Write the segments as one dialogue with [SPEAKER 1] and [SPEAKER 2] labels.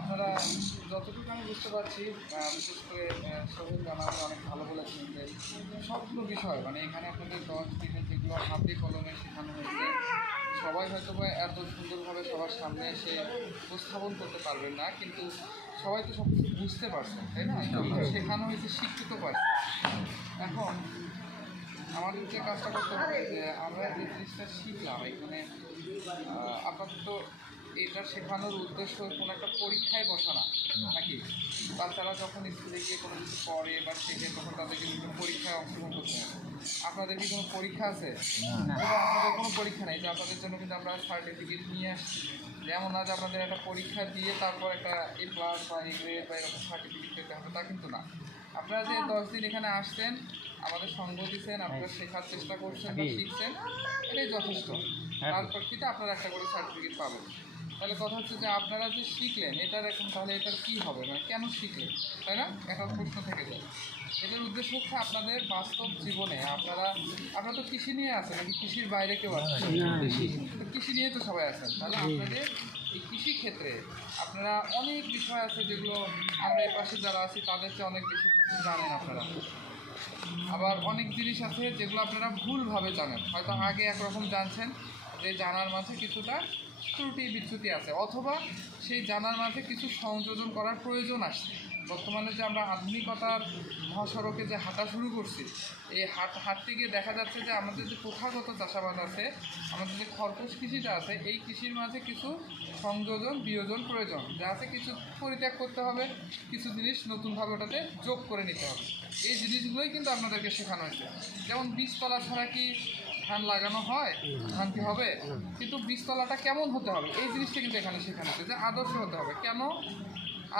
[SPEAKER 1] আপনারা যতটুকু আমি বুঝতে পারছি বিশেষ করে সবুজ জানাবে অনেক ভালো বলেছেন যে সবগুলো বিষয় মানে এখানে আপনাদের দশ দিনে যেগুলো হাতে কলমে শেখানো হয়েছে সবাই হয়তো এত সুন্দরভাবে সবার সামনে এসে উপস্থাপন করতে পারবেন না কিন্তু সবাই তো সব কিছু বুঝতে পারছেন তাই না? শেখানো হয়েছে শিক্ষিত পারছে এখন আমাদের যে কাজটা করতে হবে যে আমরা যে জিনিসটা শিখলাম এখানে আপাতত এটা শেখানোর উদ্দেশ্য কোনো একটা পরীক্ষায় বসা না নাকি? বাচ্চারা যখন স্কুলে গিয়ে কোনো কিছু পড়ে বা শেখে তখন তাদেরকে বিভিন্ন পরীক্ষায় অংশগ্রহণ করতে হবে আপনাদের কি কোনো পরীক্ষা আছে? আপনাদের কোনো পরীক্ষা নেই যে আপনাদের জন্য কিন্তু আমরা সার্টিফিকেট নিয়ে আসছি। যেমন আজ আপনাদের একটা পরীক্ষা দিয়ে তারপর একটা এ প্লাস বা এ গ্রেড বা এরকম সার্টিফিকেট পেতে হবে তা কিন্তু না। আপনারা যে দশ দিন এখানে আসছেন আমাদের সঙ্গ দিচ্ছেন আপনারা শেখার চেষ্টা করছেন বা শিখছেন এটাই যথেষ্ট। তার প্রেক্ষিতে আপনারা একটা করে সার্টিফিকেট পাবেন। তাহলে কথা হচ্ছে যে আপনারা যে শিখলেন এটার এখন তাহলে এটার কী হবে? মানে কেন শিখলেন? তাই না? একটা প্রশ্ন থেকে যায়। এটার উদ্দেশ্য হচ্ছে আপনাদের বাস্তব জীবনে আপনারা আপনারা তো কৃষি নিয়ে আছেন নাকি কৃষির বাইরে কেউ আছেন? কৃষি নিয়ে তো সবাই আছেন। তাহলে আপনাদের এই কৃষি ক্ষেত্রে আপনারা অনেক বিষয় আছে যেগুলো আমরা এই পাশে যারা আছি তাদের চেয়ে অনেক বেশি জানেন আপনারা। আবার অনেক জিনিস আছে যেগুলো আপনারা ভুলভাবে জানেন। হয়তো আগে একরকম জানছেন যে জানার মাঝে কিছুটা ত্রুটি বিচ্যুতি আছে, অথবা সেই জানার মাঝে কিছু সংযোজন করার প্রয়োজন আসছে। বর্তমানে যে আমরা আধুনিকতার মহাসড়কে যে হাঁটা শুরু করছি, এই হাট হাঁটতে গিয়ে দেখা যাচ্ছে যে আমাদের যে প্রথাগত চাষাবাদ আছে, আমাদের যে খরপোশ কৃষিটা আছে, এই কৃষির মাঝে কিছু সংযোজন, বিয়োজন, প্রয়োজন, যা আছে কিছু পরিত্যাগ করতে হবে, কিছু জিনিস নতুনভাবে ওটাতে যোগ করে নিতে হবে। এই জিনিসগুলোই কিন্তু আপনাদেরকে শেখানো হয়েছে। যেমন বীজতলা ছাড়া কি ধান লাগানো হয়? ধান কি হবে? কিন্তু বীজতলাটা কেমন হতে হবে? এই জিনিসটা কিন্তু এখানে শেখানো হচ্ছে যে আদর্শ হতে হবে। কেন?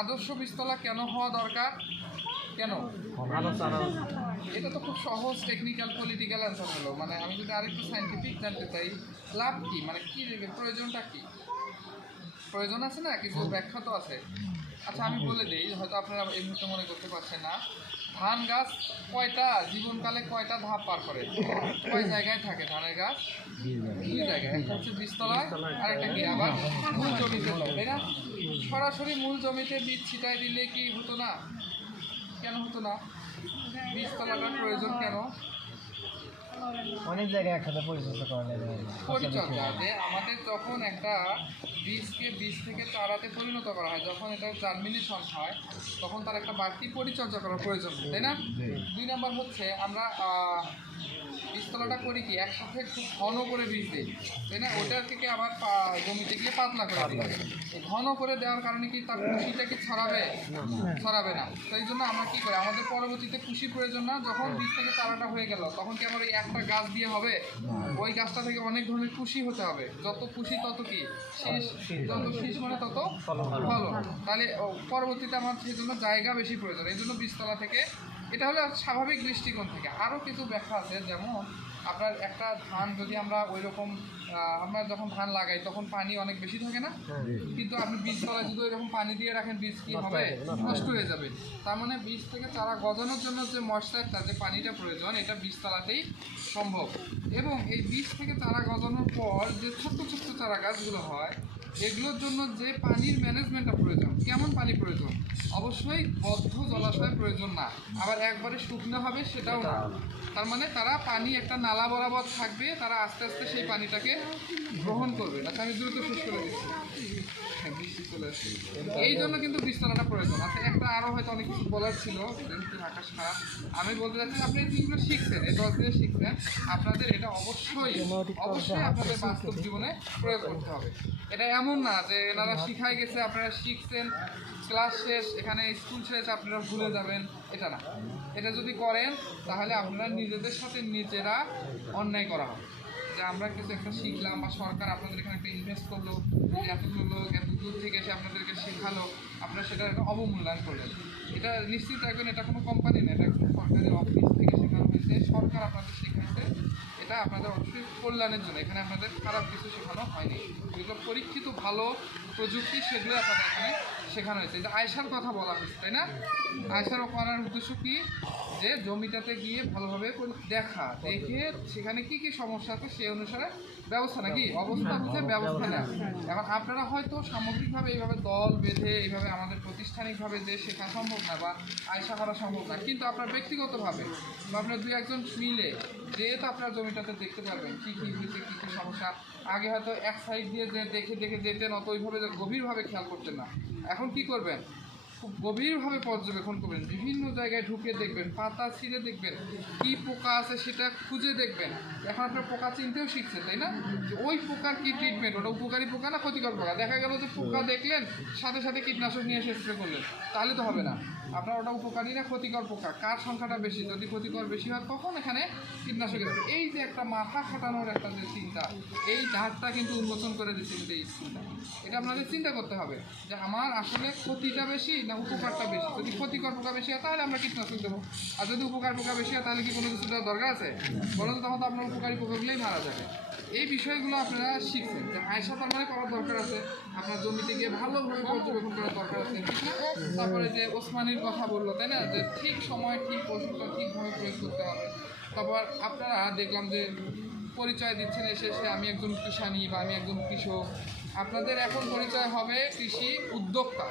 [SPEAKER 1] আদর্শ বীজতলা কেন হওয়া দরকার? কেন? এটা তো খুব সহজ টেকনিক্যাল পলিটিক্যাল অ্যান্সার হলো। মানে আমি যদি আরেকটু সাইন্টিফিক জানতে চাই, লাভ কি? মানে কি প্রয়োজনটা কি? প্রয়োজন আছে না? কিছু ব্যাখ্যা তো আছে। আচ্ছা আমি বলে দিই, হয়তো আপনারা এই মুহূর্তে মনে করতে পারছেন না। ধান গাছ কয়টা? জীবনকালে কয়টা ধাপ পার করে? কয় জায়গায় থাকে ধানের গাছ? দুই জায়গায়। একটা হচ্ছে বীজতলায় আর একটা কি? আবার জমিতে তাই না? সরাসরি মূল জমিতে বীজ ছিটাই দিলে কি হতো না? কেন হতো না? বীজ বীজতলাটার প্রয়োজন কেন?
[SPEAKER 2] অনেক জায়গায় একসাথে পরিচর্যা করা লাগে
[SPEAKER 1] পরিচর্যা যে আমাদের যখন একটা বীজকে বীজ থেকে চারাতে পরিণত করা হয় যখন এটা জার্মিনেশন হয় তখন তার একটা বাড়তি পরিচর্যা করার প্রয়োজন তাই না? দুই নম্বর হচ্ছে আমরা বীজতলাটা করি কি একসাথে খুব ঘন করে বীজ দিই। তাই না? ওটার থেকে আবার জমিতে গিয়ে পাতলা করে দিই। ঘন করে দেওয়ার কারণে কি তার খুশিটা কি ছড়াবে? ছড়াবে না। তো এই জন্য আমরা কি করি আমাদের পরবর্তীতে খুশি প্রয়োজন না যখন বীজ থেকে চারাটা হয়ে গেল তখন কি আমার ওই একটা গাছ দিয়ে হবে? ওই গাছটা থেকে অনেক ধরনের খুশি হতে হবে। যত খুশি তত কি? শীষ যত শীষ মানে তত ফলন তাহলে পরবর্তীতে আমার সেই জন্য জায়গা বেশি প্রয়োজন। এই জন্য বীজতলা থেকে এটা হলো স্বাভাবিক দৃষ্টিকোণ থেকে। আরও কিছু ব্যাখ্যা আছে যেমন আপনার একটা ধান যদি আমরা ওই রকম আমরা যখন ধান লাগাই তখন পানি অনেক বেশি থাকে না? কিন্তু আপনি বীজতলায় যদি এরকম পানি দিয়ে রাখেন বীজ কি হবে? নষ্ট হয়ে যাবে। তার মানে বীজ থেকে চারা গজানোর জন্য যে ময়েশ্চারটা যে পানিটা প্রয়োজন এটা বীজ বীজতলাতেই সম্ভব। এবং এই বীজ থেকে চারা গজানোর পর যে ছোট্ট ছোট্ট চারা গাছগুলো হয় এগুলোর জন্য যে পানির ম্যানেজমেন্টটা প্রয়োজন কেমন পানি প্রয়োজন? অবশ্যই বদ্ধ জলাশয় প্রয়োজন না। আবার একবারে শুকনো হবে সেটাও না। তার মানে তারা পানি একটা নালা বরাবর থাকবে তারা আস্তে আস্তে সেই পানিটাকে গ্রহণ করবে। আচ্ছা আমি দ্রুত শেষ করে দিচ্ছি। হ্যাঁ, এই জন্য কিন্তু বীজতলাটা প্রয়োজন। আচ্ছা একটা আরও হয়তো অনেক কিছু বলার ছিল। আকাশ খারাপ। আমি বলতে চাচ্ছি আপনি এই শিখছেন এই দশ দিনে শিখছেন। আপনাদের এটা অবশ্যই অবশ্যই আপনাদের বাস্তব জীবনে প্রয়োগ করতে হবে। এটা এমন না যে এনারা শিখাই গেছে, আপনারা শিখছেন ক্লাস শেষ, এখানে স্কুল শেষ, আপনারা ভুলে যাবেন, এটা না। এটা যদি করেন, তাহলে আপনারা নিজেদের সাথে নিজেরা অন্যায় করা হবে। যে আমরা কিছু একটা শিখলাম বা সরকার আপনাদের এখানে একটা ইনভেস্ট করল এতগুলো লোক এত দূর থেকে এসে আপনাদেরকে শেখালো, আপনারা সেটা একটা অবমূল্যায়ন করলেন। এটা নিশ্চিত রাখবেন এটা কোনো কোম্পানি না, এটা কোনো সরকারি অফিস থেকে শেখানো হয়েছে, সরকার আপনাদের শেখাচ্ছে এটা আপনাদের অবশ্যই কল্যাণের জন্য। এখানে আপনাদের খারাপ কিছু শেখানো হয়নি। যেগুলো পরীক্ষিত ভালো প্রযুক্তি, সেগুলো আপনাদের এখানে শেখানো হয়েছে। যে আয়সার কথা বলা হয়েছে, তাই না? আয়সার করার উদ্দেশ্য কি? যে জমিটাতে গিয়ে ভালোভাবে দেখা, দেখে সেখানে কি কি সমস্যা আছে সেই অনুসারে ব্যবস্থা নাকি অবস্থা হচ্ছে ব্যবস্থা নেয়। এখন আপনারা হয়তো সামগ্রিকভাবে এইভাবে দল বেঁধে, এইভাবে আমাদের প্রাতিষ্ঠানিকভাবে যে শেখা সম্ভব না বা আয়সা করা সম্ভব না, কিন্তু আপনার ব্যক্তিগতভাবে বা আপনার দুই একজন মিলে যেহেতু আপনার জমিটাতে দেখতে পারবেন কী কী হয়েছে, কী কী সমস্যা, আগে হয়তো এক সাইড দিয়ে যে দেখে দেখে যেতেন, অত ওইভাবে গভীরভাবে খেয়াল করতেন না। এখন কি করবেন? খুব গভীরভাবে পর্যবেক্ষণ করবেন, বিভিন্ন জায়গায় ঢুকে দেখবেন, পাতা ছিঁড়ে দেখবেন, কি পোকা আছে সেটা খুঁজে দেখবেন। এখন আপনার পোকা চিনতেও শিখছে, তাই না? যে ওই পোকার কি ট্রিটমেন্ট ওটা উপকারী পোকা না ক্ষতিকর পোকা? দেখা গেল যে পোকা দেখলেন, সাথে সাথে কীটনাশক নিয়ে এসে স্প্রে করলেন, তাহলে তো হবে না। আপনার ওটা উপকারী না ক্ষতিকর পোকা কার সংখ্যাটা বেশি? যদি ক্ষতিকর বেশি হয় তখন এখানে কীটনাশকের এই যে একটা মাথা খাটানোর একটা যে চিন্তা, এই ধারটা কিন্তু উন্মোচন করে দিচ্ছে কিন্তু এই চিন্তা এটা আপনাদের চিন্তা করতে হবে যে আমার আসলে ক্ষতিটা বেশি না উপকারটা বেশি? যদি ক্ষতিকর পোকা বেশি হয়, তাহলে আমরা কীটনাশক দেবো। আর যদি উপকার পোকা বেশি হয়, তাহলে কি কোনো কিছু দরকার আছে? বলুন তখন তো আপনার উপকারী পোকাগুলোই মারা যাবে। এই বিষয়গুলো আপনারা শিখছেন, যে আয়সা তার মানে করার দরকার আছে, আপনার জমিতে গিয়ে ভালোভাবে পর্যবেক্ষণ করার দরকার আছে, ঠিক না? তারপরে যে ওসমানির কথা বলল, তাই না? যে ঠিক সময়, ঠিক ওষুধটা ঠিকভাবে প্রয়োগ করতে হবে। তারপর আপনারা দেখলাম যে পরিচয় দিচ্ছেন এসে এসে আমি একজন কৃষানি বা আমি একজন কৃষক আপনাদের এখন পরিচয় হবে কৃষি উদ্যোক্তা,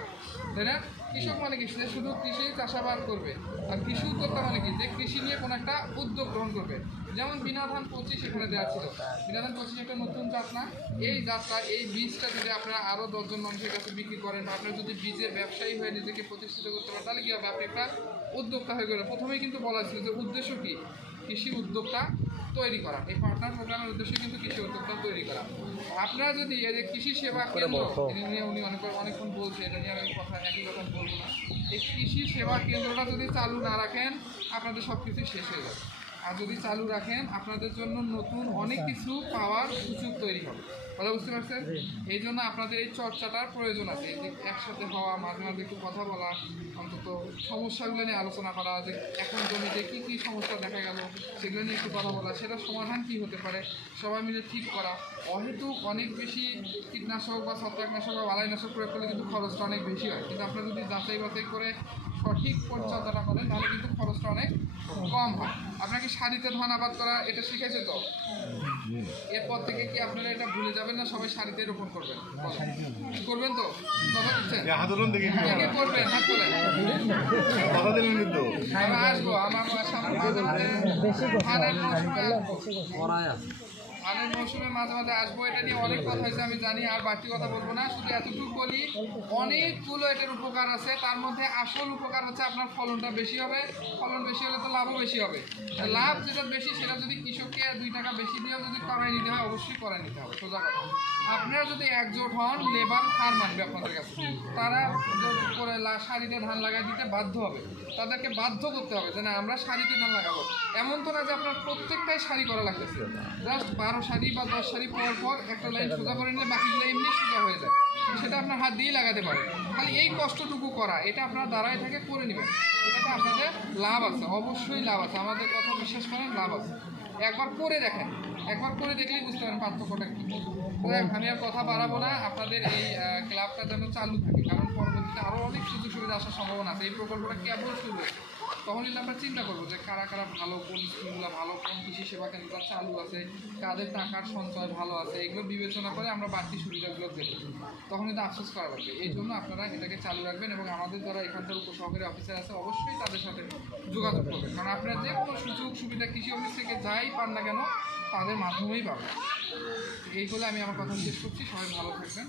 [SPEAKER 1] তাই না? কৃষক মানে কি? সে শুধু কৃষি চাষাবাদ করবে। আর কৃষি উদ্যোক্তা মানে কি? যে কৃষি নিয়ে কোনো একটা উদ্যোগ গ্রহণ করবে। যেমন বিনা ধান পঁচিশ এখানে দেওয়া ছিল। বিনাধান পঁচিশ একটা নতুন জাত না? এই জাতটা, এই বীজটা যদি আপনারা আরও দশজন মানুষের কাছে বিক্রি করেন আপনারা যদি বীজের ব্যবসায়ী হয়ে নিজেকে প্রতিষ্ঠিত করতে পারেন, তাহলে কি হবে? আপনি একটা উদ্যোক্তা হয়ে গেলেন। প্রথমেই কিন্তু বলা ছিল যে উদ্দেশ্য কি? কৃষি উদ্যোক্তা তৈরি করা। এই পার্টনার প্রোগ্রামের উদ্দেশ্য কিন্তু কৃষি উদ্যোক্তা তৈরি করা। আপনারা যদি এই যে কৃষি সেবা কেন্দ্র নিয়ে উনি অনেক অনেকক্ষণ বলছে এটা নিয়ে আমি কথা একই কথা বলব না। এই কৃষি সেবা কেন্দ্রটা যদি চালু না রাখেন আপনাদের সব কিছু শেষ হয়ে যাবে। যদি চালু রাখেন, আপনাদের জন্য নতুন অনেক কিছু পাওয়ার সুযোগ তৈরি হবে। কথা বুঝতে পারছেন? এই জন্য আপনাদের এই চর্চাটার প্রয়োজন আছে। একসাথে হওয়া, মাঝে মাঝে একটু কথা বলা, অন্তত সমস্যাগুলো নিয়ে আলোচনা করা, যে এখন জমিতে কী কী সমস্যা দেখা গেল, সেগুলো নিয়ে একটু কথা বলা, সেটার সমাধান কী হতে পারে, সবাই মিলে ঠিক করা। অহেতুক অনেক বেশি কীটনাশক বা ছত্রাকনাশক বা বালাইনাশক প্রয়োগ করলে কিন্তু খরচটা অনেক বেশি হয়। কিন্তু আপনারা যদি যাচাই বাছাই করে সঠিক পরিচর্যাটা করেন তাহলে কিন্তু খরচটা অনেক কম হয়। আপনাকে সারিতে ধান আবাদ করা এটা শিখেছে তো? এরপর থেকে কি আপনারা এটা ভুলে যাবেন না সবাই সারিতে রোপণ করবেন। করবেন তো? কথা দিচ্ছেন? করবেন? হাত তোলেন।
[SPEAKER 3] কথা দিলেন কিন্তু।
[SPEAKER 1] আমি আসব আমার সামনে ধানের আসব ধানের মৌসুমে মাঝে মাঝে আসব, এটা নিয়ে অনেক কথা হয়েছে, আমি জানি, আর বাড়তি কথা বলব না, শুধু এতটুকু বলি, অনেকগুলো এটার উপকার আছে, তার মধ্যে আসল উপকার হচ্ছে আপনার ফলনটা বেশি হবে, ফলন বেশি হলে তো লাভও বেশি হবে। লাভ যেটা বেশি, সেটা যদি কৃষককে দুই টাকা বেশি দিয়েও যদি করাই নিতে হয়, অবশ্যই করাই নিতে হবে, সোজা কথা। আপনারা যদি একজোট হন, লেবার হার মানবে আপনাদের কাছে। তারা করে সারিতে ধান লাগাই দিতে বাধ্য হবে। তাদেরকে বাধ্য করতে হবে যে না, আমরা সারিতে ধান লাগাবো। এমন তো না যে আপনার প্রত্যেকটাই শাড়ি করা লাগতেছে। জাস্ট বারো সারি বা দশ সারি পর পর একটা লাইন সোজা করে নিলে বাকিগুলো এমনি সোজা হয়ে যায়। সেটা আপনার হাত দিয়ে লাগাতে পারে। খালি এই কষ্টটুকু করা, এটা আপনার দ্বারাই থেকে করে নেবেন। এটাতে আপনাদের লাভ আছে, অবশ্যই লাভ আছে। আমাদের কথা বিশ্বাস করেন, লাভ আছে। একবার করে দেখেন। একবার করে দেখলেই বুঝতে পারেন পার্থক্যটা কী। আমি আর কথা বাড়াবো না। আপনাদের এই ক্লাবটা যেন চালু থাকে। কারণ পরবর্তীতে আরও অনেক সুযোগ সুবিধা আসার সম্ভাবনা আছে। এই প্রকল্পটা কেবল শুরু হয়েছে। তখন কিন্তু আমরা চিন্তা করব যে কারা কারা ভালো কোন স্কিমগুলো ভালো, কোন কৃষি সেবা কেন্দ্র চালু আছে, কাদের টাকার সঞ্চয় ভালো আছে, এগুলো বিবেচনা করে আমরা বাড়তি সুবিধাগুলো দেবো। তখন কিন্তু আফসোস করা লাগবে। এই জন্য আপনারা এটাকে চালু রাখবেন এবং আমাদের যারা এখানকার উপসহকারী অফিসার আছে, অবশ্যই তাদের সাথে যোগাযোগ করবেন। কারণ আপনারা যে কোনো সুযোগ সুবিধা কৃষি অফিস থেকে যাই পান না কেন, তাদের মাধ্যমেই পাবেন। এই বলে আমি আমার কথা শেষ করছি। সবাই ভালো থাকবেন।